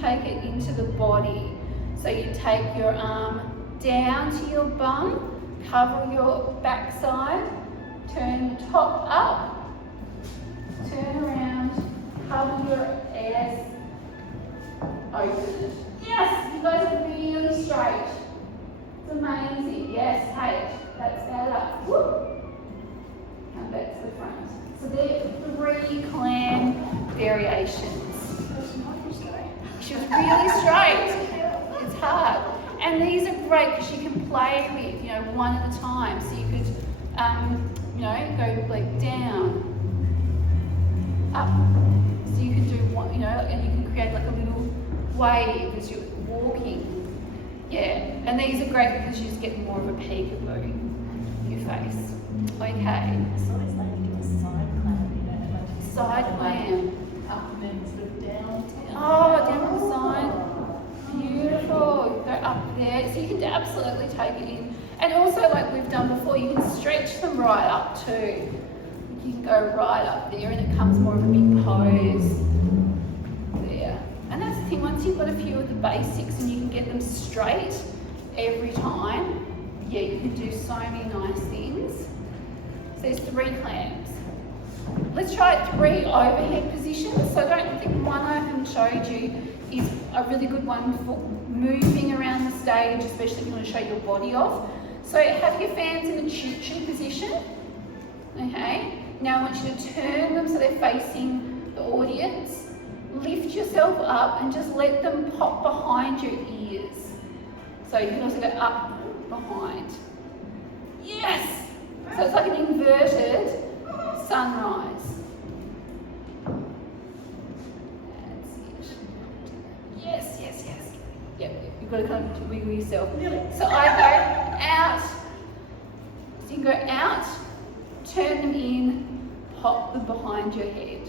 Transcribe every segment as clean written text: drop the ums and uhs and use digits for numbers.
can take it into the body. So you take your arm down to your bum, cover your backside, turn the top up, turn around, cover your ass, open it. Yes, you guys are really straight. It's amazing. Yes, Kate, that's better. Woo. Come back to the front. So there are 3 clam variations. She was really straight. It's hard. And these are great because you can play with, you know, one at a time. So you could, you know, go like down, up. So you can do one, you know, and you can create like a little wave as you're walking. Yeah, and these are great because you just get more of a peekaboo in your face. Okay. So it's like you do a side clam, you know, like Side clam. up and then sort of down. Oh, down on the side. Beautiful. Go up there. So you can absolutely take it in. And also, like we've done before, you can stretch them right up too. You can go right up there and it comes more of a big pose there. And that's the thing, once you've got a few of the basics and you can get them straight every time, yeah, you can do so many nice things. So there's 3 clams. Let's try 3 overhead positions. So I don't think one I haven't showed you is a really good one for moving around the stage, especially if you want to show your body off. So have your fans in the choo-choo position. Okay. Now I want you to turn them so they're facing the audience. Lift yourself up and just let them pop behind your ears. So you can also go up, behind. Yes! So it's like an inverted sunrise. That's it. Yes, yes, yes. Yep, you've got to kind of wiggle yourself. So I go out. So you can go out, turn them in, pop them behind your head.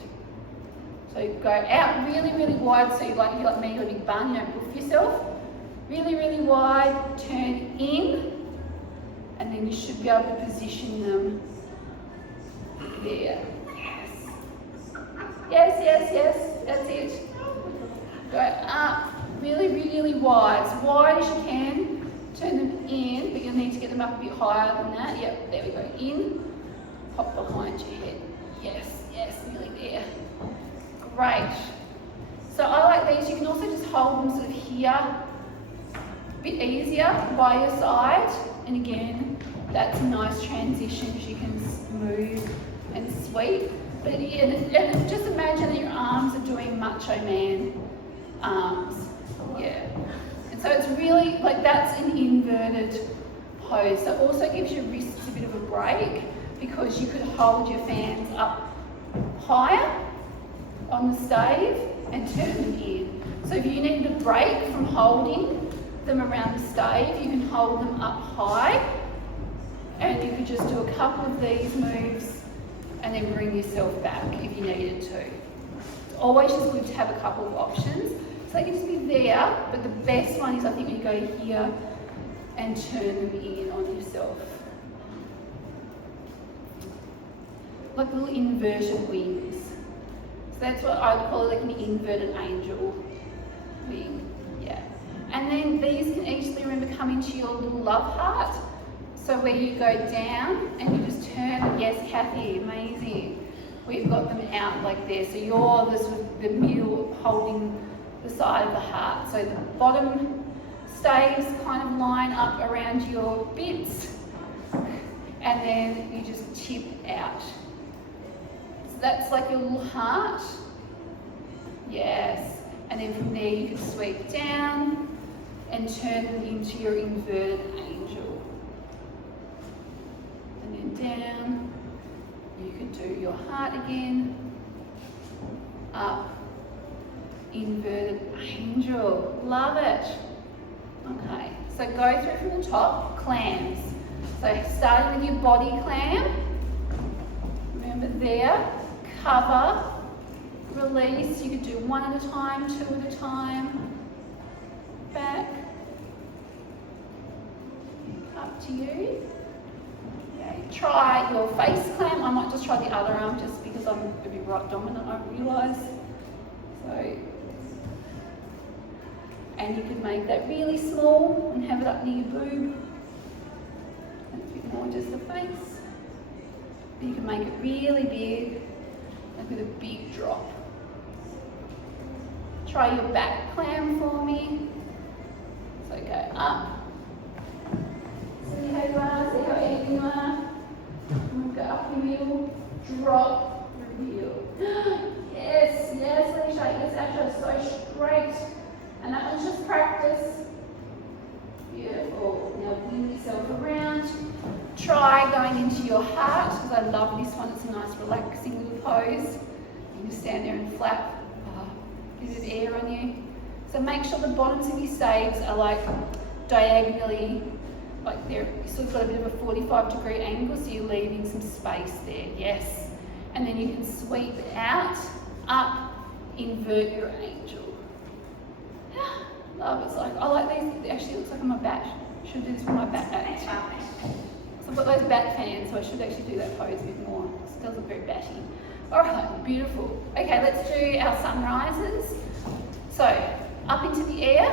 So go out really, really wide, so you're like me, you've got a big bun, you don't boof yourself. Really, really wide, turn in, and then you should be able to position them there. Yes. Yes, yes, yes, that's it. Go up, really, really wide, as wide as you can. Turn them in, but you'll need to get them up a bit higher than that. Yep, there we go, in, pop behind your head. Yes, yes, nearly there. Great. So I like these. You can also just hold them sort of here, a bit easier by your side. And again, that's a nice transition because you can move and sweep. But and just imagine that your arms are doing Macho Man arms. Yeah. And so it's really like that's an inverted pose. So it also gives your wrists a bit of a break because you could hold your fans up higher on the stave and turn them in. So if you need a break from holding them around the stave, you can hold them up high and you could just do a couple of these moves and then bring yourself back if you needed to. It's always just good to have a couple of options. So they can just be there, but the best one is I think when you go here and turn them in on yourself. Like little inverted wings. So that's what I would call it, like an inverted angel wing. Yeah. And then these can easily, remember, come into your little love heart. So where you go down and you just turn them. Yes, Kathy, amazing. We've got them out like there. So you're the sort of the middle holding the side of the heart. So the bottom staves kind of line up around your bits and then you just tip out. That's like your little heart. Yes. And then from there you can sweep down and turn them into your inverted angel. And then down. You can do your heart again. Up. Inverted angel. Love it. Okay. So go through from the top. Clams. So starting with your body clam. Remember there. Cover, release, you could do one at a time, two at a time, back, up to you. Okay. Try your face clam. I might just try the other arm just because I'm a bit right dominant, I realise. So, And you could make that really small and have it up near your boob. And a bit more just the face. But you can make it really big, like with a big drop. Try your back clam for me. So go up. See how you are, see how even you are. And go up your middle, drop, reveal. Yes, yes, let me show you. This actually is so straight. And that one's just practice. Beautiful. Now bring yourself around. Try going into your heart, because I love this one. It's a nice relaxing little pose. You can just stand there and flap. Bit of air on you. So make sure the bottoms of your staves are like diagonally, like they're sort of got a bit of a 45-degree angle, so you're leaving some space there. Yes. And then you can sweep out, up, invert your angel. Love it. It's like, I like these. It actually looks like I'm a bat. Should do this with my bat. So I've got those bat fans, so I should actually do that pose a bit more. It does look very batty. All right, beautiful. Okay, let's do our sunrises. So, up into the air.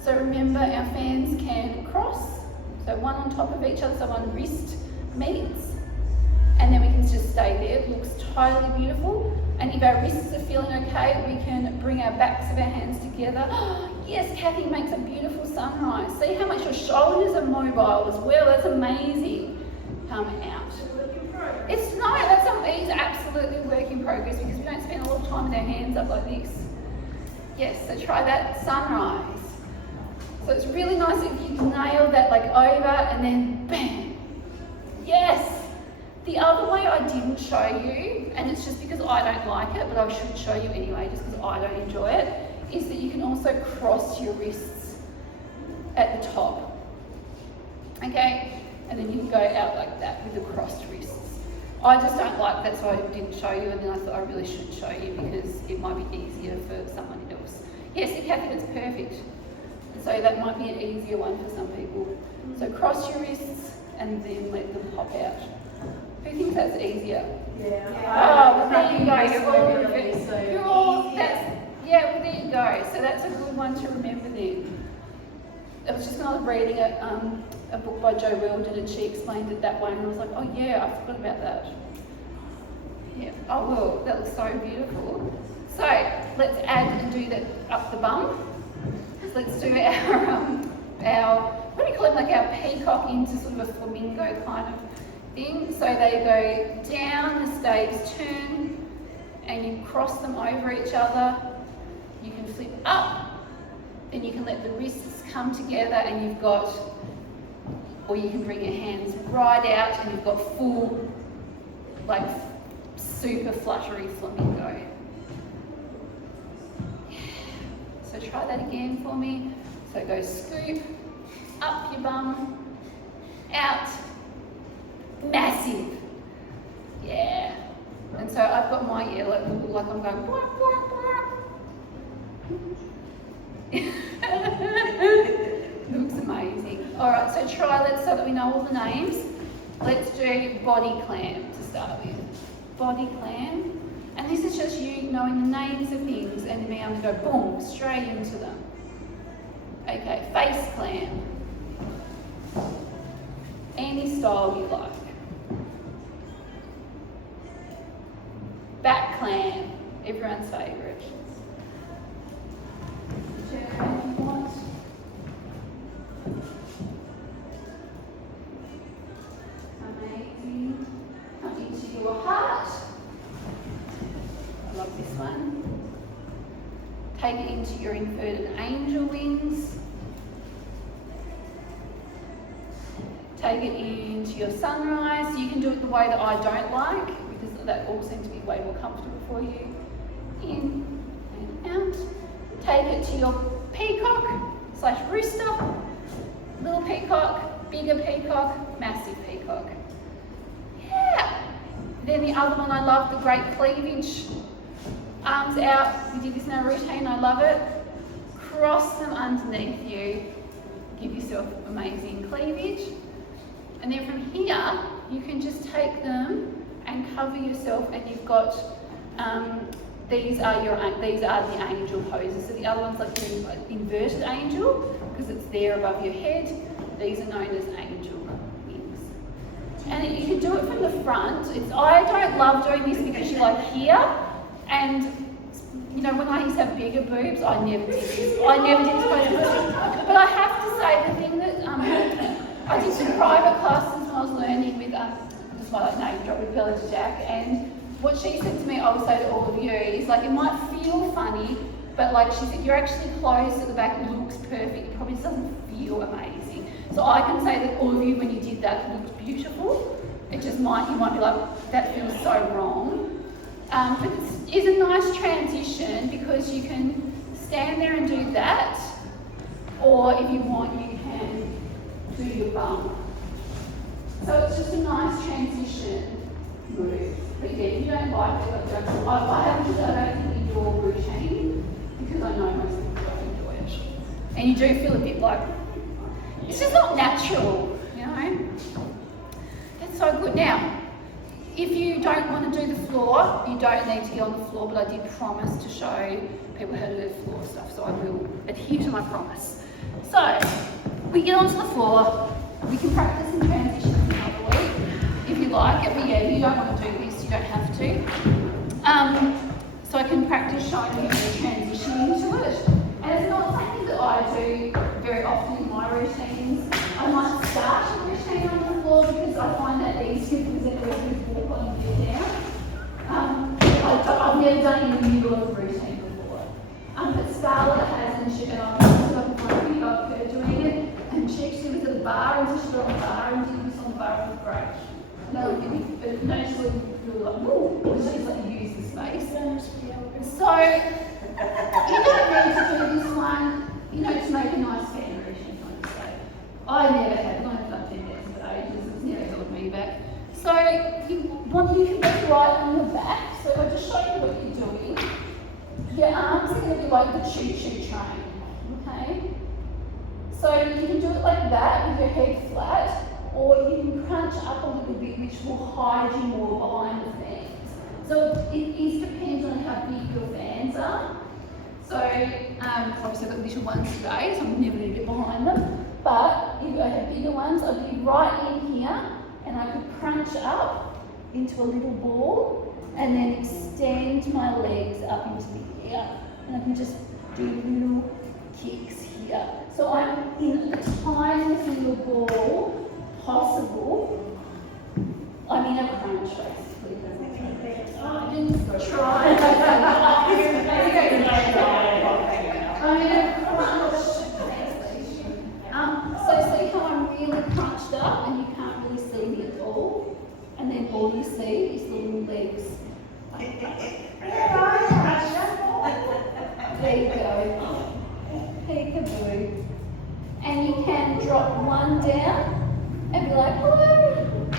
So remember, our fans can cross. So one on top of each other, so one wrist meets. And then we can just stay there. It looks totally beautiful. And if our wrists are feeling okay, we can bring our backs of our hands together. Yes, Kathy makes a beautiful sunrise. See how much your shoulders are mobile as well. That's amazing. Come out. It's absolutely a work in progress because we don't spend a lot of time with our hands up like this. Yes, so try that sunrise. So it's really nice if you can nail that like over and then bam. Yes. The other way I didn't show you, and it's just because I don't like it, but I should show you anyway just because I don't enjoy it, is that you can also cross your wrists at the top. Okay? And then you can go out like that with the crossed wrists. I just don't like that, so I didn't show you, and then I thought I really should show you because it might be easier for someone else. Yes, Kathy, that's perfect. So that might be an easier one for some people. So cross your wrists and then let them pop out. Who thinks that's easier? Yeah. Oh, well, there you go. You're all, yeah, well, there you go. So that's a good one to remember then. I was just kind of reading a book by Jo Weldon, and she explained it that way, and I was like, oh yeah, I forgot about that. Yeah, oh well, that looks so beautiful. So let's add and do that up the bum. Let's do our what do you call it, like our peacock into sort of a flamingo kind of thing. So they go down, the staves turn, and you cross them over each other. You can flip up, then you can let the wrists come together, and you've got, or you can bring your hands right out, and you've got full, like super fluttery flamingo. So try that again for me. So go scoop, up your bum, out, massive. Yeah. And so I've got my ear like I'm going bark, bark, bark. Looks amazing. All right, so try that so that we know all the names. Let's do body clam to start with. Body clam. And this is just you knowing the names of things and being able to go boom, straight into them. Okay, face clam. Any style you like. Back clam, everyone's favourite. Turn around if you want. Amazing. Come into your heart. I love this one. Take it into your inverted angel wings. Take it into your sunrise. You can do it the way that I don't like, because that all seems to be way more comfortable for you. In and out. Take it to your peacock / rooster. Little peacock, bigger peacock, massive peacock. Yeah. Then the other one I love, the great cleavage. Arms out. We did this in our routine. I love it. Cross them underneath you. Give yourself amazing cleavage. And then from here, you can just take them and cover yourself, and you've got these are the angel poses. So the other one's like the inverted angel because it's there above your head. These are known as angel wings. And you can do it from the front. I don't love doing this because you're like here, and you know, when I used to have bigger boobs, I never did this. I never did this pose. But I have to say, the thing that I did some private classes when I was learning with just my like name drop with Bella Jack, and what she said to me, I will say to all of you, is like it might feel funny, but like she said, you're actually closed at the back, it looks perfect, it probably just doesn't feel amazing. So I can say that all of you, when you did that, looked beautiful. It just you might be like, that feels so wrong. But it is a nice transition because you can stand there and do that, or if you want, you can do your bum. So it's just a nice transition move. But yeah, if you don't like it, I haven't done anything in your routine because I know most people don't enjoy it. And you do feel a bit like, it's just not natural, you know? That's so good. Now, if you don't want to do the floor, you don't need to get on the floor, but I did promise to show people how to do the floor stuff, so I will adhere to my promise. So, we get onto the floor, we can practice some transitions another week, if you like it, but yeah, if you don't want to do this, you don't have to. So I can practice showing you the transition into it. And it's not something that I do very often in my routines. I might start a routine on the floor because I find that easier because then we walk on and get down. I've never done it in the middle of a routine before. But Scarlett has, and I've got in front of you, I've heard doing it, and she was at the bar, and so she got on the bar and did this on the bar, it was great. No, but no, she's really like, ooh, she's like, use the space. So, you don't need to do this one, you know, to make a nice fan routine, like I say. I never have, I've done 10 days for ages, it's never held me back. So, you can be right on the back, so I'll just show you what you're doing. Your arms are going to be like the choo-choo train, okay? So you can do it like that with your head flat, or you can crunch up a little bit, which will hide you more behind the fans. So it is dependent on how big your fans are. So obviously I've got little ones today, so I'm never going to get behind them. But if I have bigger ones, I'd be right in here, and I could crunch up into a little ball, and then extend my legs up into the air, and I can just do little kicks here. So I'm in the tiniest little ball possible. I'm in a crunch basically. I didn't try. I'm in a crunch. So see how I'm really crunched up and you can't really see me at all? And then all you see is the little legs. There you go. Peekaboo. And you can drop one down and be like, hello.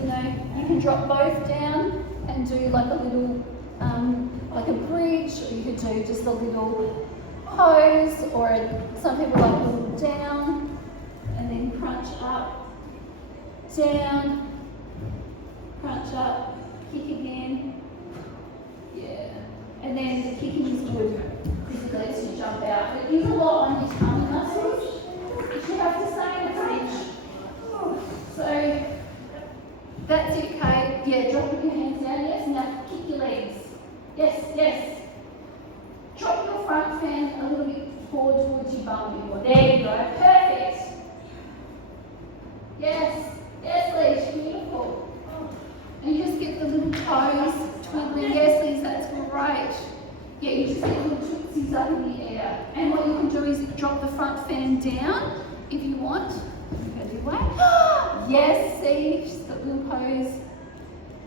You know, you can drop both down and do like a little, like a bridge, or you could do just a little pose, or some people like a little down, and then crunch up, down, crunch up, kick again. Yeah. And then the kicking is good because it lets you jump out. But it is a lot on your tummy muscles, which you have to stay in crunch. So that's it, Kate. Yeah, dropping your hands down. Yes, now kick your legs. Yes, yes. Drop your front fan a little bit forward towards your bum more. There you go. Perfect. Yes, yes, Leash. Beautiful. And you just get the little toes twiddling. Yes, Liz, that's great. Yeah, you just get little tootsies up in the air. And what you can do is drop the front fan down if you want. Go the way. Yes, see, she's got little pose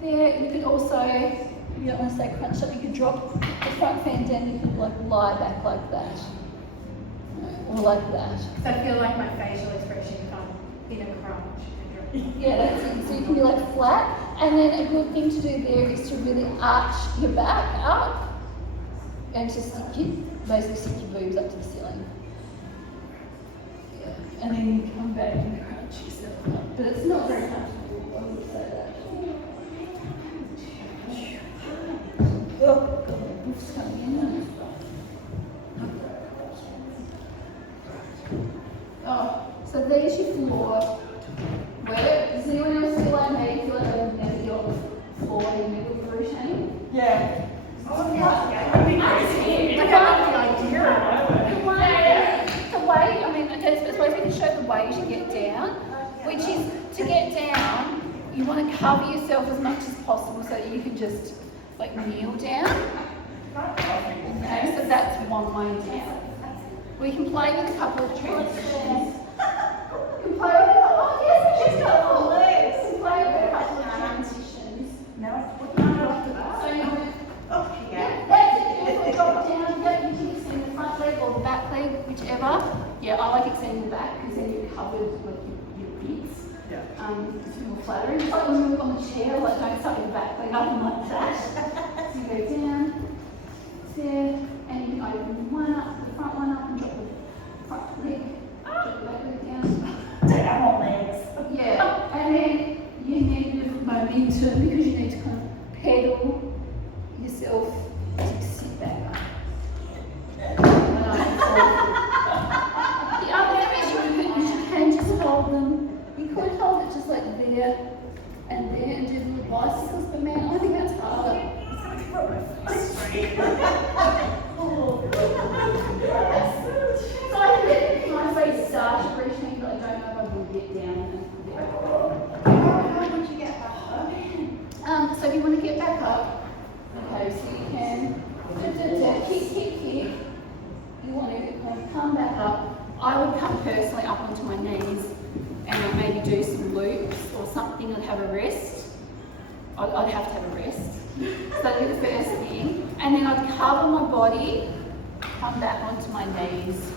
there. You could also, if you don't want to stay crunched up, you could drop the front fan down. You could like lie back like that. Or like that. So I feel like my facial expression if I'm in a crunch. Yeah, that's it. So you can be like flat, and then a good thing to do there is to really arch your back up and to basically stick your boobs up to the ceiling. Yeah, and then you come back and crunch yourself up. But it's not very comfortable, I would say that. Oh. which is to get down, you want to cover yourself as much as possible so that you can just like kneel down. Okay, so that's one way down. We can play with a couple of transitions. We can play with she's got full legs. We can play with a couple of transitions. Now it's putting it off the back. So you want to Oh, yeah, that's it. Carefully drop it down. Yeah, you can extend the front leg or the back leg, whichever. Yeah, I like extending the back because then you're covered like your ribs. Yeah. It's more flattering. It's like when you're on the chair, like don't suck your back leg up and like that. So you go down, there, and you open one up, the front one up, and drop the front leg, drop the back leg down. Down legs. Yeah, and then you need a bit of momentum because you need to kind of pedal yourself to sit back. The other thing is you can just hold them. You could hold it just like there and do little bicycles, but man, I think that's harder. So I think my face starts appreciating, but I don't know if I will get down and How would you get back up? so if you want to get back up, okay, so you can kick. You want to kind of come back up. I would come personally up onto my knees and I'd maybe do some loops or something and have a rest. I'd have to have a rest. So that'd be the first thing. And then I'd cover my body, come back onto my knees.